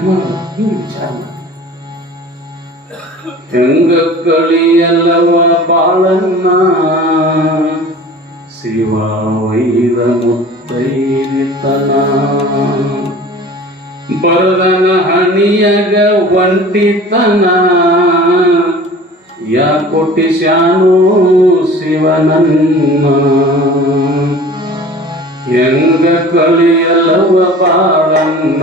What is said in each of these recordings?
ಹಿಂಗೆ ವಿಚಾರ ಮಾಡಿ ಬಾಳನ್ನ ಶಿವ ವೈದ ಮುತ್ತೈತನ ಬರದನ ಹಣಿಯಗ ಒಂಟಿತನ, ಯಾ ಕೊಟ್ಟಿಸ್ಯಾನು ಶಿವನನ್ನ. ಹೆಂಗ ಕಳಿಯಲ್ಲವ ಬಾಳನ್ನ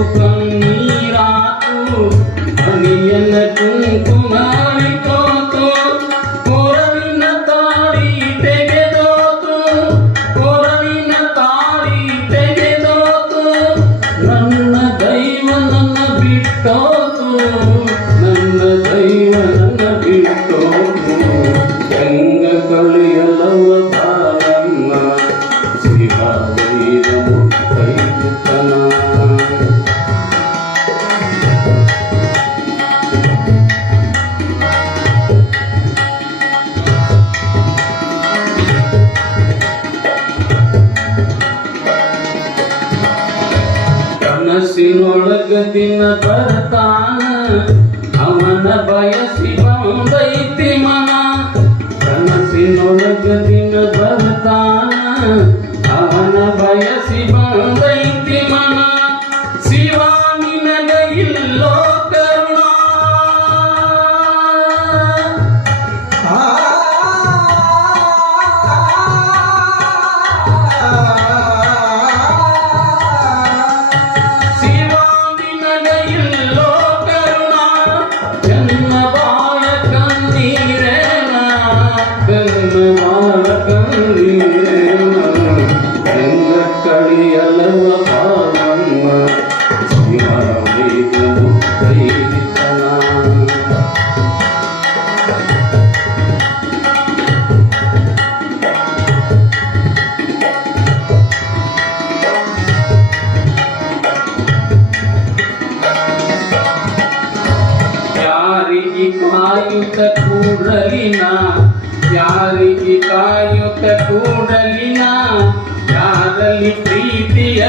సుఖం నీరాకు అనియన కుంకుమారి తోతు కొరవిన తాడి తెగెదోతు కొరవిన తాడి తెగెదోతు నన్న దైవ నన్న బిట్టోతు నన్న దైవ నన్న బిట్టోతు ಕನಸಿನೊಳಗ ದಿನ ಬರ್ತಾನ ಅವನ ಬಯಸಿ ಕಾಯುತ್ತ ಕೂಡಲಿನ ಯಾರಿಗೆ ಕಾಯುತ್ತ ಕೂಡಲಿನ ಯಾರಲ್ಲಿ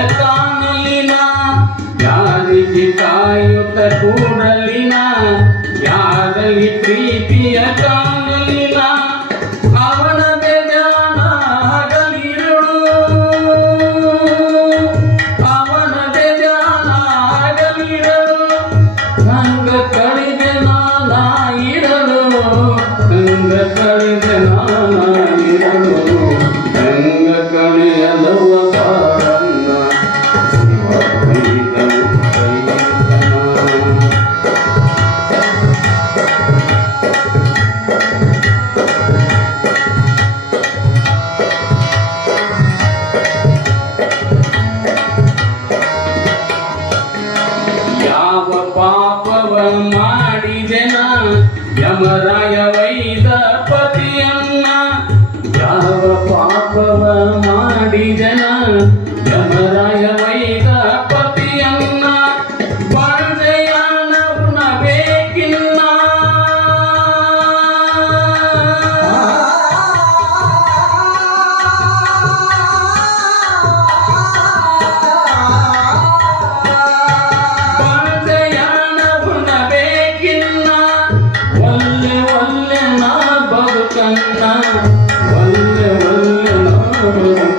तान लीना प्यार की कायो कपूर ಯಮರಾಯ ವೈದ ಪತಿಯನ್ನ ಯಾವ ಪಾಪವ ಯಮರಾಯ সতেরো